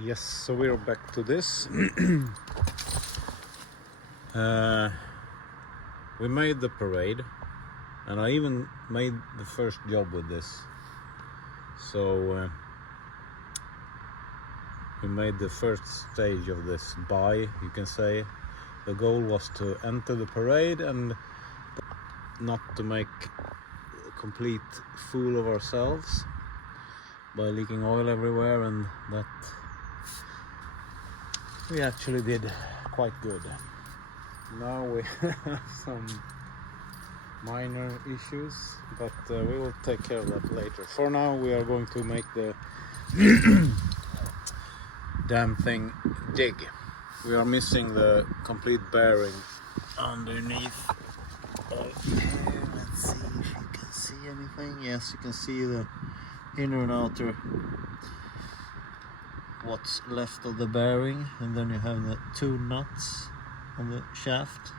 Yes, so we're back to this. We made the parade, and I even made the first job with this. So we made the first stage of this buy, you can say. The goal was to enter the parade and not to make a complete fool of ourselves by leaking oil everywhere, and that we actually did quite good. Now we have some minor issues, but we will take care of that later. For now we are going to make the damn thing dig. We are missing the complete bearing underneath. Let's see if you can see anything. Yes, you can see the inner and outer, what's left of the bearing, and then you have the two nuts on the shaft.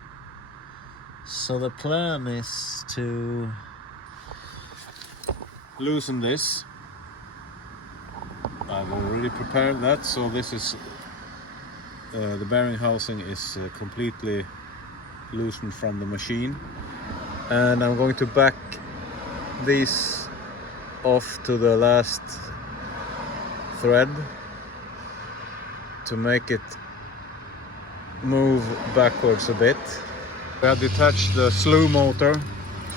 So the plan is to loosen this. I've already prepared that, so this is the bearing housing is completely loosened from the machine, and I'm going to back these off to the last thread to make it move backwards a bit. We have detached the slew motor,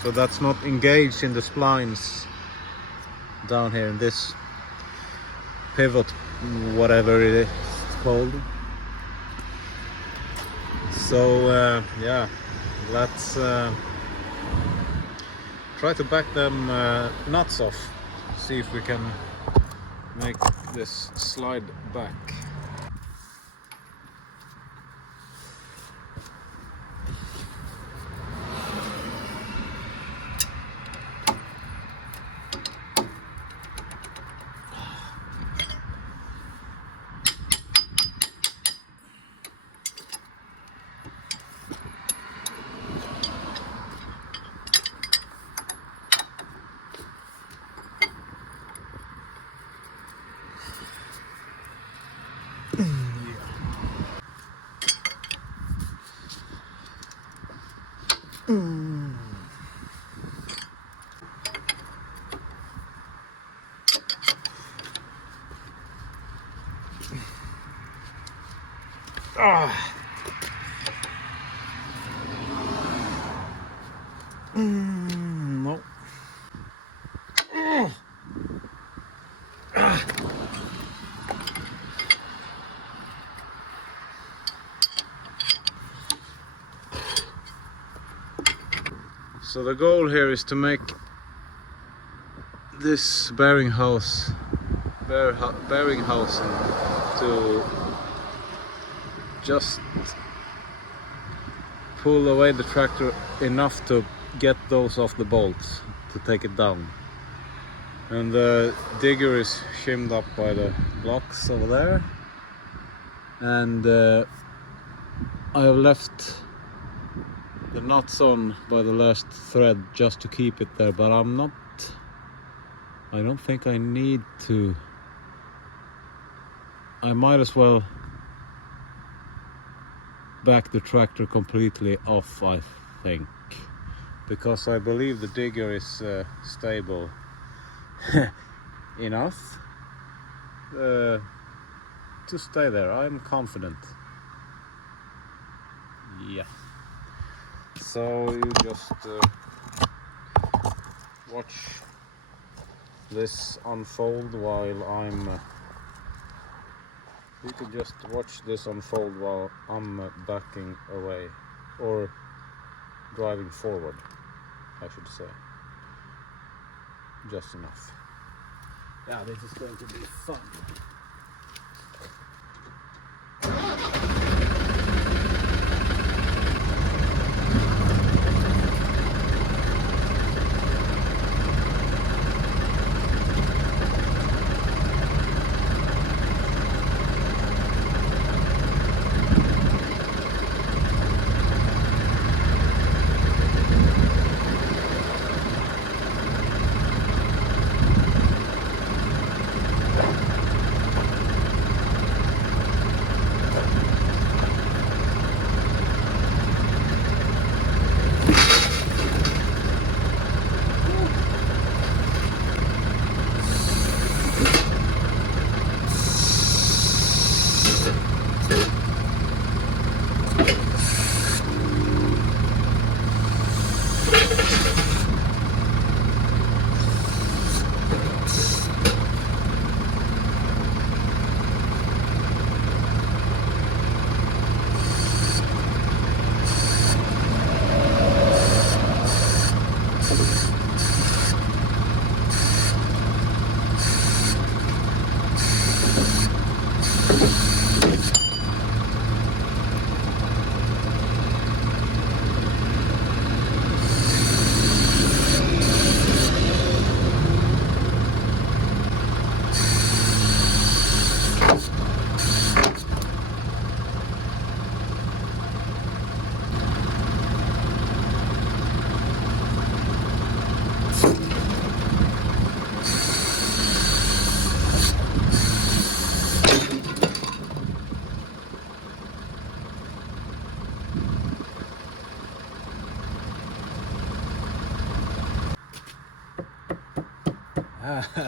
so that's not engaged in the splines down here in this pivot, whatever it is called. So yeah, let's try to back them nuts off, see if we can make this slide back. No. So the goal here is to make this bearing housing to just pull away the tractor enough to get those off the bolts to take it down. And the digger is shimmed up by the blocks over there, and I have left the nuts on by the last thread just to keep it there, but I don't think I need to. I might as well back the tractor completely off, I think, because I believe the digger is stable enough to stay there. I'm confident. Yeah. So you just watch this unfold while you could just watch this unfold while I'm backing away, or driving forward, I should say. Just enough. Yeah, this is going to be fun.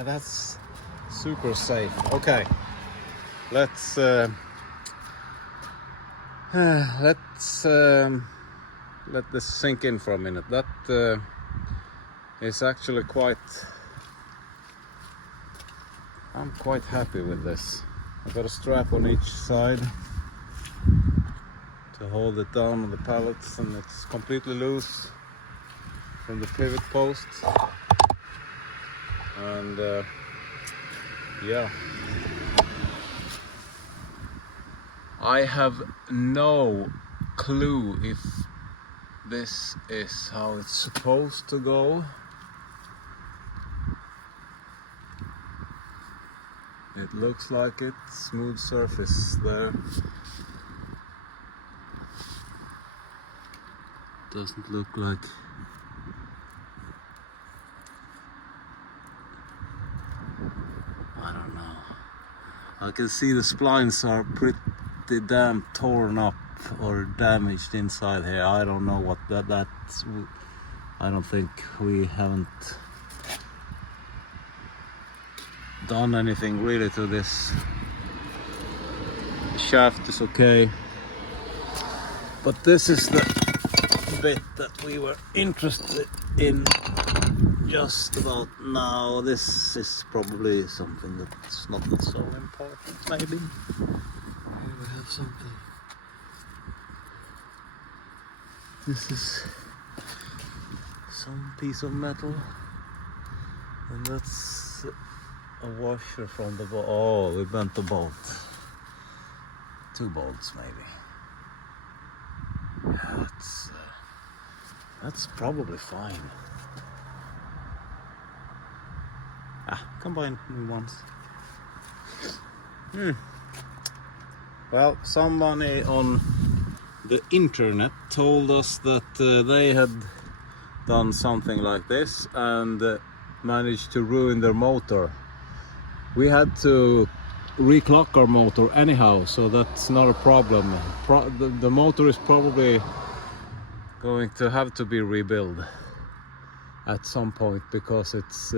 That's super safe. Okay, let's let this sink in for a minute. That is actually I'm quite happy with this. I've got a strap on each side to hold it down on the pallets, and it's completely loose from the pivot post. And yeah, I have no clue if this is how it's supposed to go. It looks like it, smooth surface there. Doesn't look like I don't know. I can see the splines are pretty damn torn up or damaged inside here. I don't know what that's. I don't think we haven't done anything really to this. The shaft is okay, but this is the bit that we were interested in just about now. This is probably something that's not so important, maybe. Here we have something. This is some piece of metal, and that's a washer from the bolt. Oh, we bent the bolt. 2 bolts maybe. Yeah, that's probably fine. Combine new ones. Well, somebody on the internet told us that they had done something like this and managed to ruin their motor. We had to reclock our motor anyhow, so that's not a problem. The motor is probably going to have to be rebuilt at some point, because it's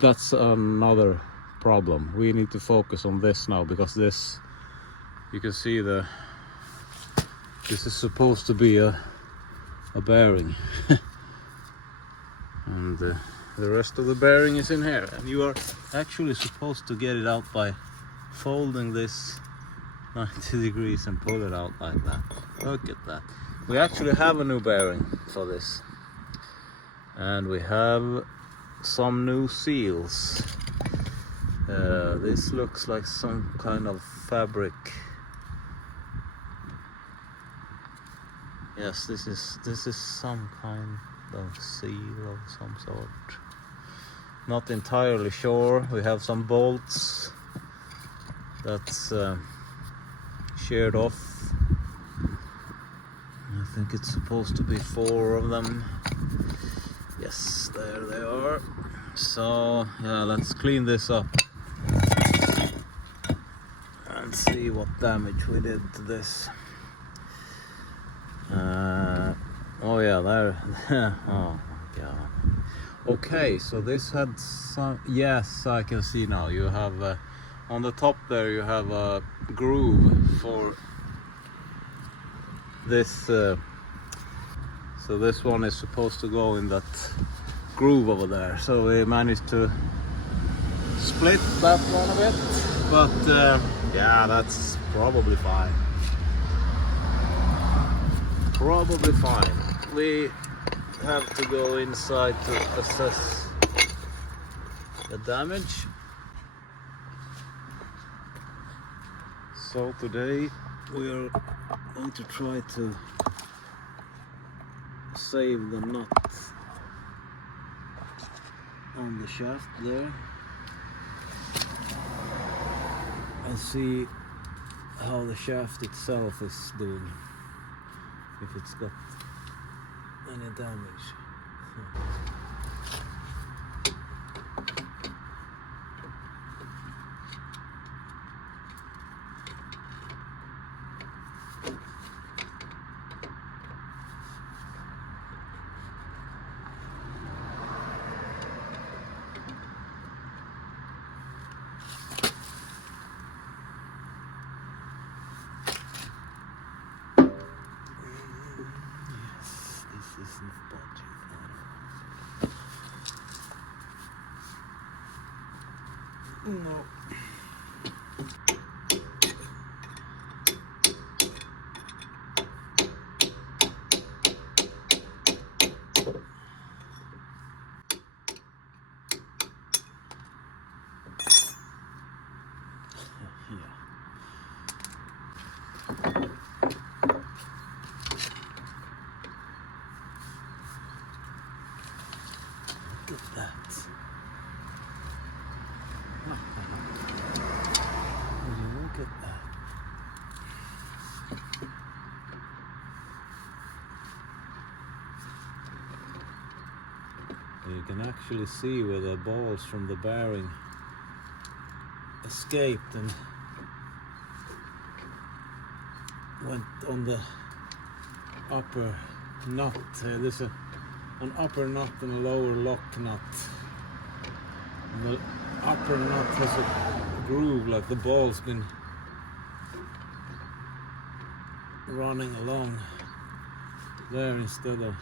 that's another problem. We need to focus on this now, because this, you can see this is supposed to be a bearing and the rest of the bearing is in here, and you are actually supposed to get it out by folding this 90 degrees and pull it out like that. Look at that. We actually have a new bearing for this, and we have some new seals. This looks like some kind of fabric. Yes, this is some kind of seal of some sort. Not entirely sure. We have some bolts that's sheared off. I think it's supposed to be 4 of them. Yes, there they are. So yeah, let's clean this up and see what damage we did to this. Oh yeah, there. Oh my god. Okay, so this had some. Yes, I can see now. You have on the top there. You have a groove for this. So this one is supposed to go in that groove over there. So we managed to split that one a bit, but yeah, that's probably fine. Probably fine. We have to go inside to assess the damage. So today we're going to try to save the nut on the shaft there and see how the shaft itself is doing, if it's got any damage. Isn't budging. No. Look at that. Would you look at that? You can actually see where the balls from the bearing escaped and went on the upper nut. There's an upper nut and a lower lock nut. And the upper nut has a groove, like the ball's been running along there instead of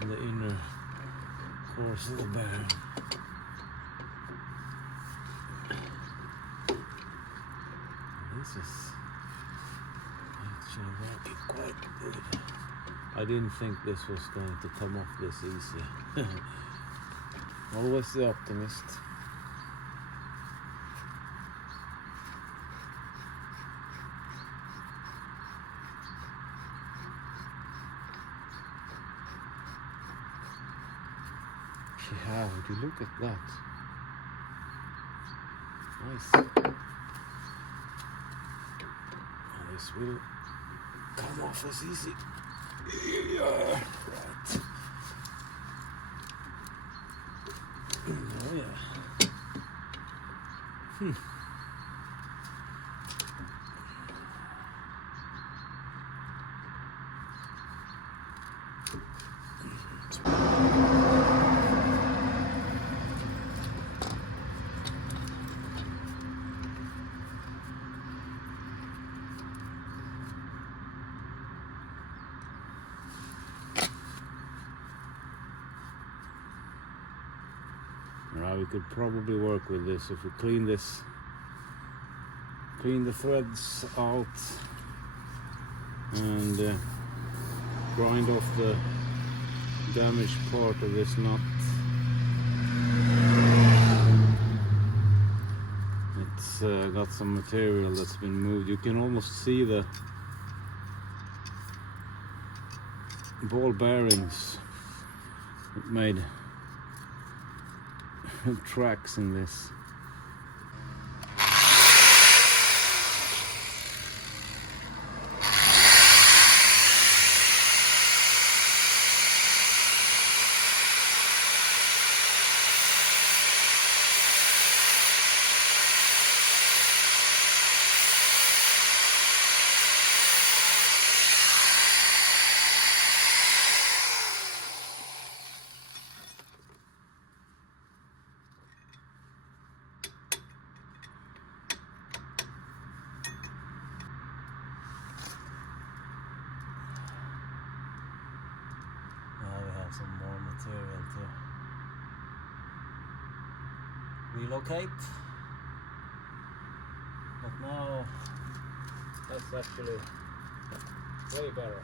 in the inner course of the bearing. This is actually working quite good. I didn't think this was going to come off this easy. Always the optimist. Yeah, would you look at that? Nice. This will come off as easy. Yeah, right. Oh yeah. Right, we could probably work with this if we clean the threads out and grind off the damaged part of this nut. It's got some material that's been moved. You can almost see the ball bearings that made tracks in this. Some more material to relocate, but now that's actually way better.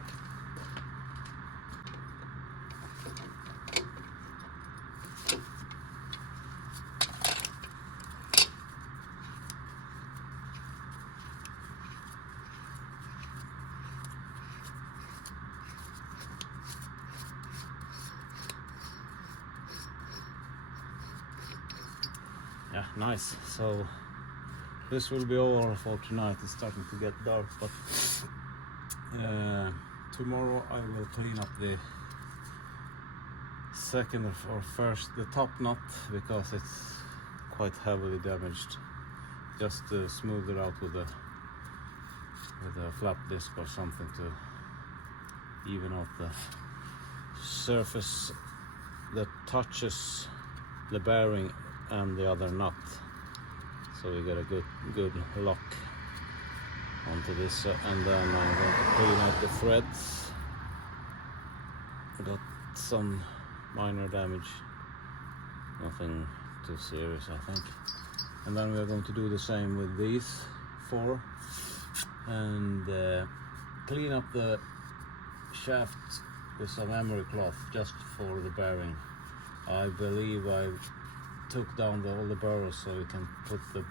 yeah, nice. So this will be all for tonight. It's starting to get dark, but tomorrow I will clean up the second or first, the top nut, because it's quite heavily damaged. Just smooth it out with a flap disc or something to even out the surface that touches the bearing and the other nut, so we get a good lock onto this. And then I'm going to clean out the threads. Got some minor damage, nothing too serious, I think. And then we are going to do the same with these 4 and clean up the shaft with some emery cloth just for the bearing. I believe I took down all the burrows so we can put the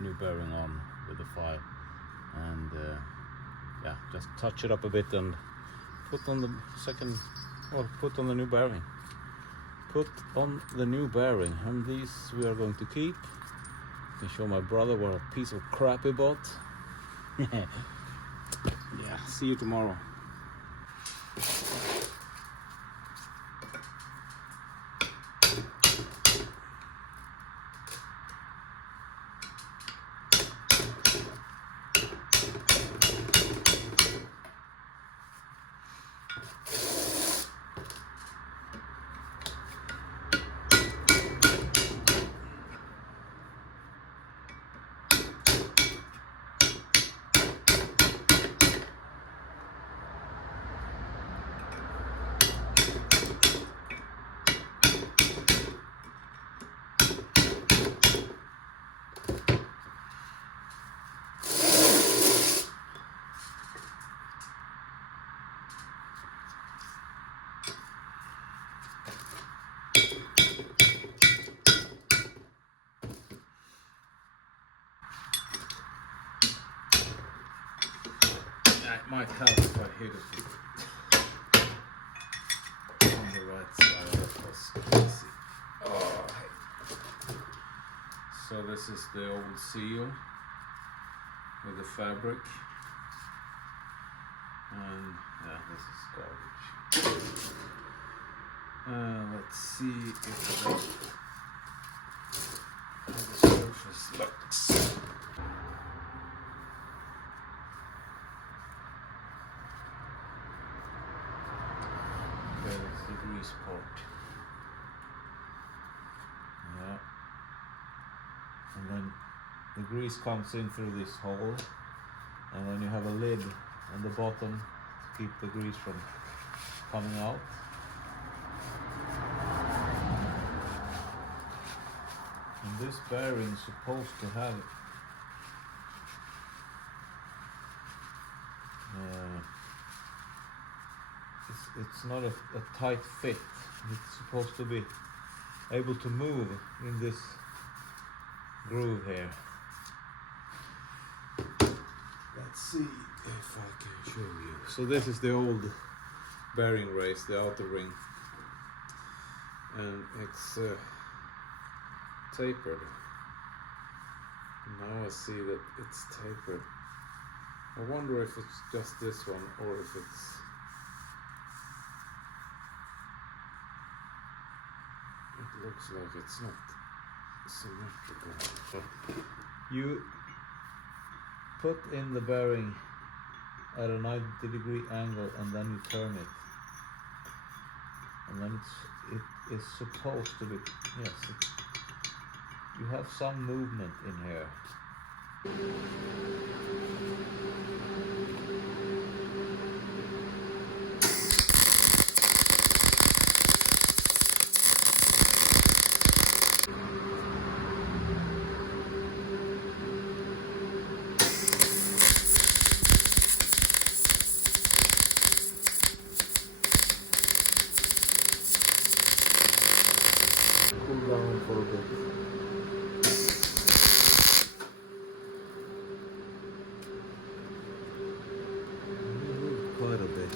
new bearing on with the file, and yeah, just touch it up a bit and put on the second, or put on the new bearing. Put on the new bearing, and these we are going to keep. I can show my brother what a piece of crap he bought. Yeah, see you tomorrow. It might help if I hit it on the right side, because let's see. Oh, hey. So this is the old seal with the fabric, and yeah, this is garbage. Let's see if how the surface looks. The grease part. Yeah. And then the grease comes in through this hole, and then you have a lid on the bottom to keep the grease from coming out. And this bearing is supposed to have it's not a tight fit. It's supposed to be able to move in this groove here. Let's see if I can show you. So this is the old bearing race, the outer ring, and it's tapered. Now I see that it's tapered. I wonder if it's just this one or if it's it looks like it's not symmetrical. So you put in the bearing at a 90-degree angle, and then you turn it, and then it is supposed to be, yes, you have some movement in here. Cool down for a bit. Quite a bit.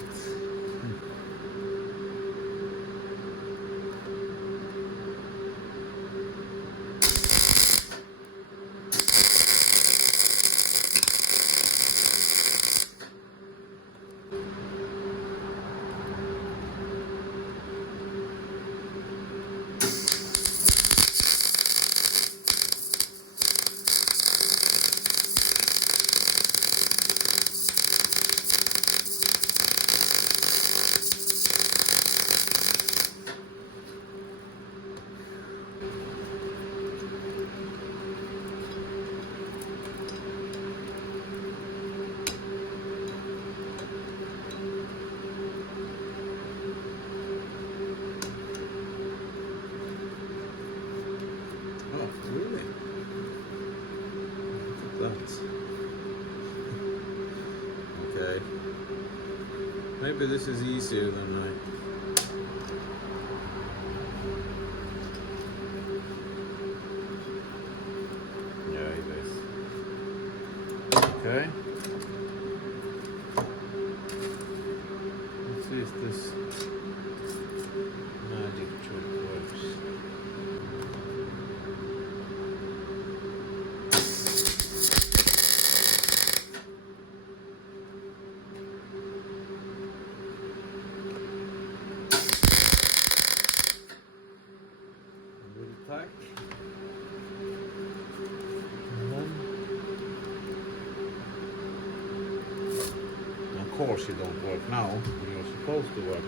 that? Okay. Maybe this is easier than Yeah, it is. Okay. Let's see if this magic trick works. Tack. And then, of course you don't work now when you're supposed to work.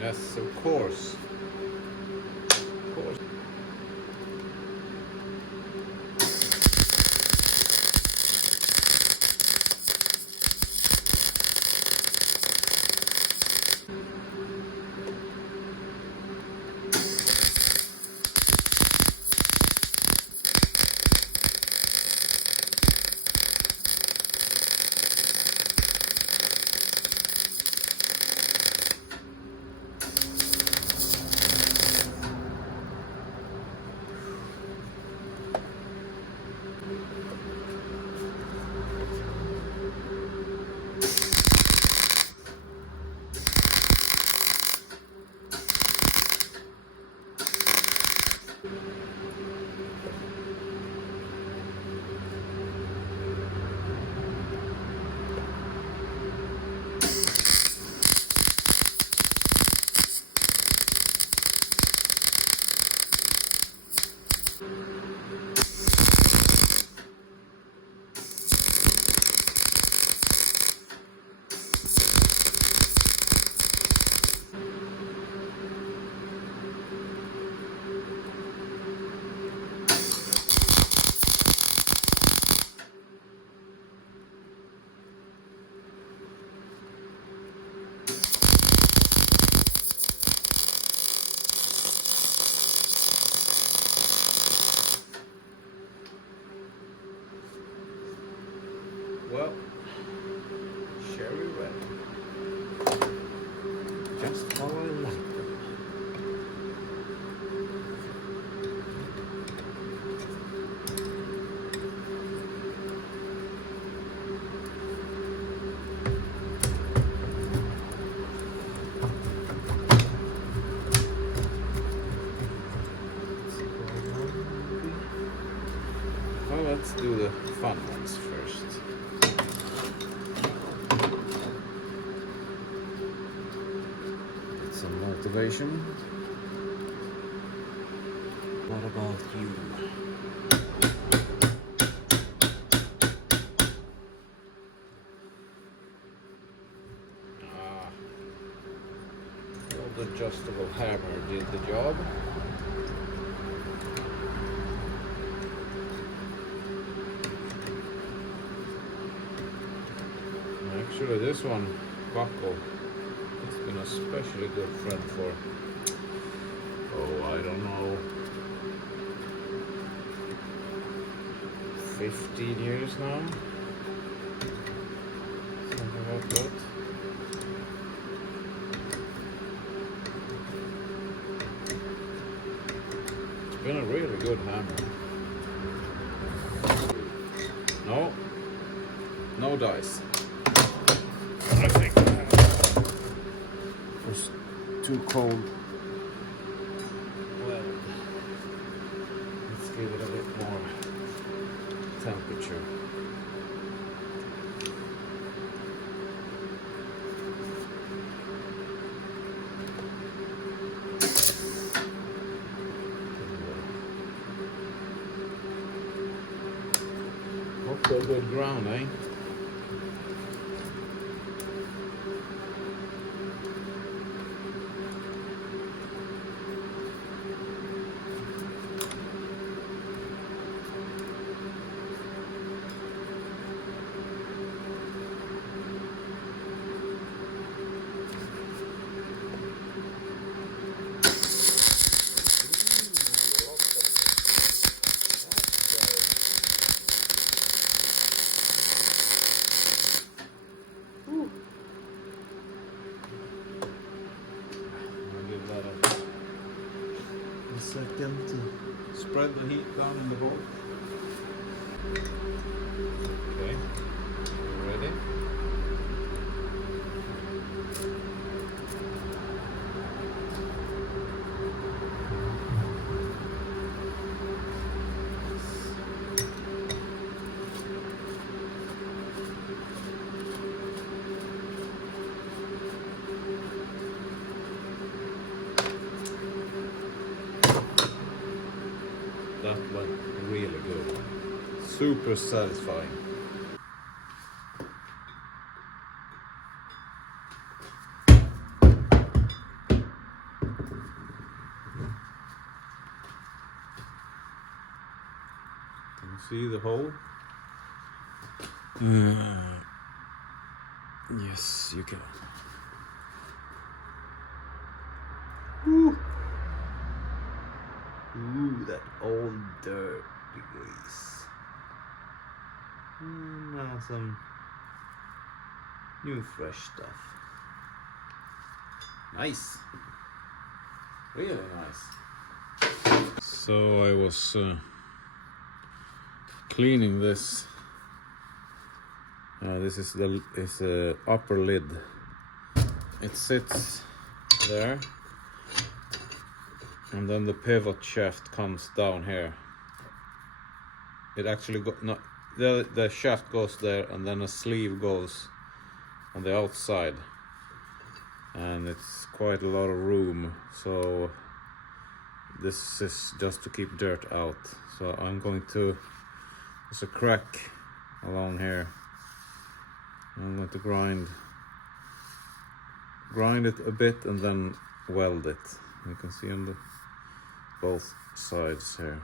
Yes, of course. Of course. Well, cherry red. Just how I like them. Well, let's do the fun ones first. Some motivation. What about you? The adjustable hammer did the job. Actually, this one, backhoe, has been a especially good friend for, oh, I don't know, 15 years now? Something like that. It's been a really good hammer. No dice. I think it was too cold. Well, give it a bit more temperature. Hope they're good ground, eh? Second to spread the heat down in the bowl. Okay, ready? That went really good. Super satisfying. Can you see the hole? Yes, you can. Woo. Ooh, that old dirt grease. And now some new fresh stuff. Nice. Really nice. So I was cleaning this. This is the upper lid. It sits there. And then the pivot shaft comes down here. It actually the shaft goes there, and then a sleeve goes on the outside, and it's quite a lot of room. So this is just to keep dirt out. So I'm going to, there's a crack along here. I'm going to grind it a bit and then weld it. You can see on both sides here.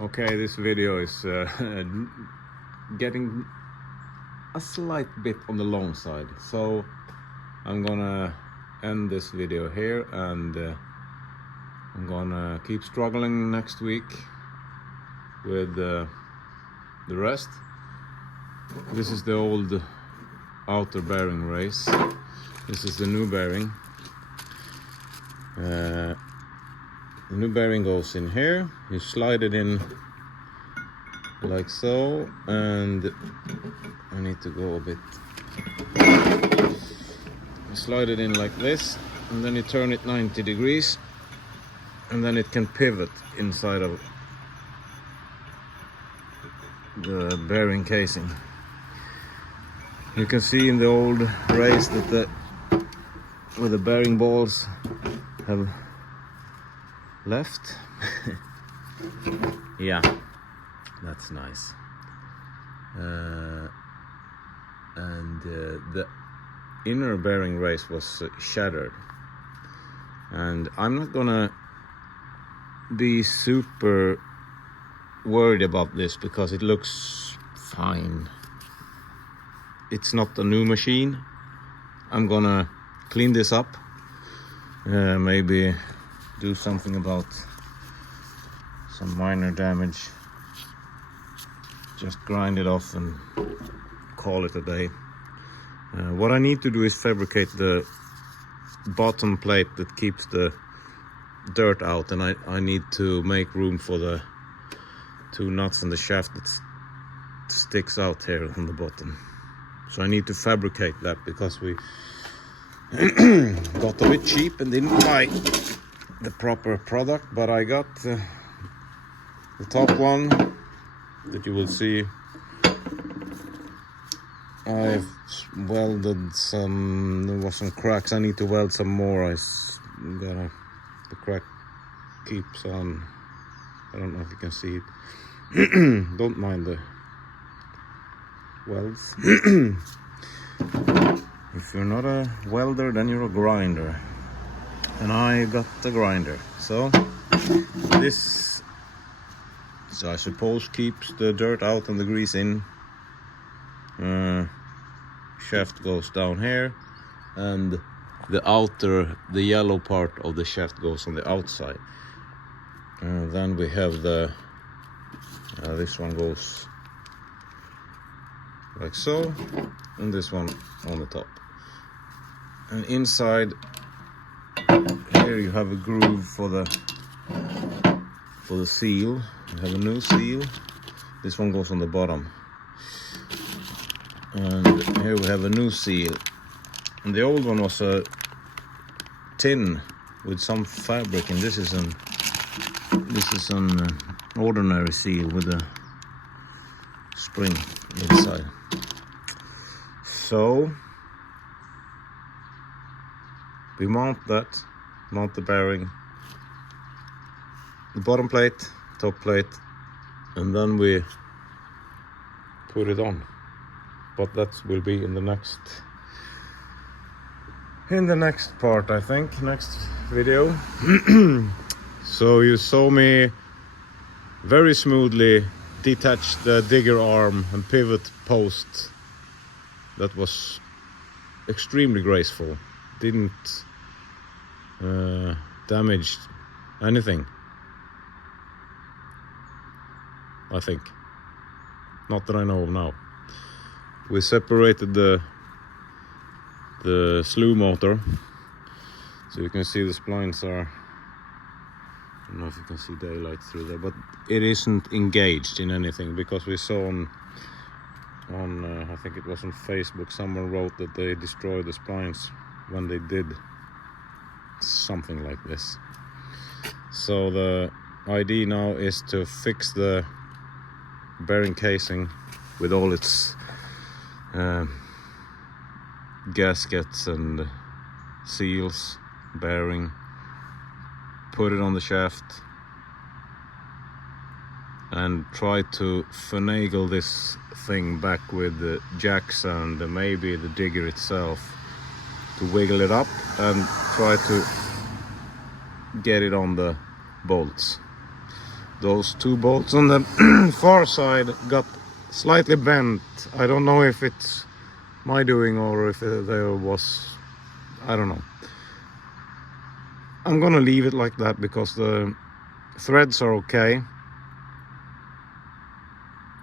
Okay, this video is getting a slight bit on the long side, so I'm gonna end this video here, and I'm gonna keep struggling next week with the rest. This is the old outer bearing race. This is the new bearing. The new bearing goes in here. You slide it in like so, and I need to go a bit. You slide it in like this, and then you turn it 90 degrees, and then it can pivot inside of the bearing casing. You can see in the old race that where the bearing balls have left. Yeah, that's nice. And the inner bearing race was shattered, and I'm not gonna be super worried about this because it looks fine. It's not a new machine. I'm gonna clean this up, maybe do something about some minor damage, just grind it off and call it a day. What I need to do is fabricate the bottom plate that keeps the dirt out, and I need to make room for the 2 nuts and the shaft that sticks out here on the bottom. So I need to fabricate that because we got a bit cheap and didn't buy the proper product, but I got the top one that you will see. I've welded some, there was some cracks, I need to weld some more. The crack keeps on, I don't know if you can see it. Don't mind the welds. If you're not a welder, then you're a grinder, and I got the grinder. So this, I suppose, keeps the dirt out and the grease in. Shaft goes down here, and the yellow part of the shaft goes on the outside. Then we have the this one goes like so, and this one on the top. And inside here you have a groove for the seal. You have a new seal. This one goes on the bottom. And here we have a new seal. And the old one was a tin with some fabric, and this is an ordinary seal with a spring inside. So we mount the bearing, the bottom plate, top plate, and then we put it on. But that will be in the next part, I think, next video. So you saw me very smoothly detach the digger arm and pivot post. That was extremely graceful. Didn't damage anything, I think. Not that I know of now. We separated the slew motor, so you can see the splines are, I don't know if you can see daylight through there, but it isn't engaged in anything, because we saw on I think it was on Facebook, someone wrote that they destroyed the splines when they did something like this. So the idea now is to fix the bearing casing with all its gaskets and seals, bearing, put it on the shaft, and try to finagle this thing back with the jacks and maybe the digger itself, to wiggle it up and try to get it on the bolts. Those 2 bolts on the far side got slightly bent. I don't know if it's my doing or if there was, I don't know. I'm gonna leave it like that because the threads are okay.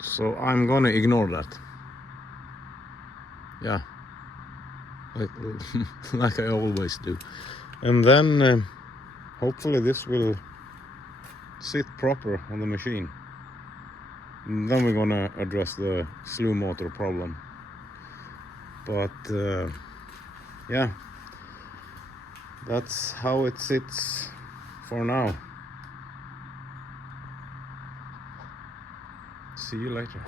So I'm gonna ignore that. Yeah, like I always do. And then hopefully this will sit proper on the machine. And then we're gonna address the slew motor problem. But yeah, that's how it sits for now. See you later.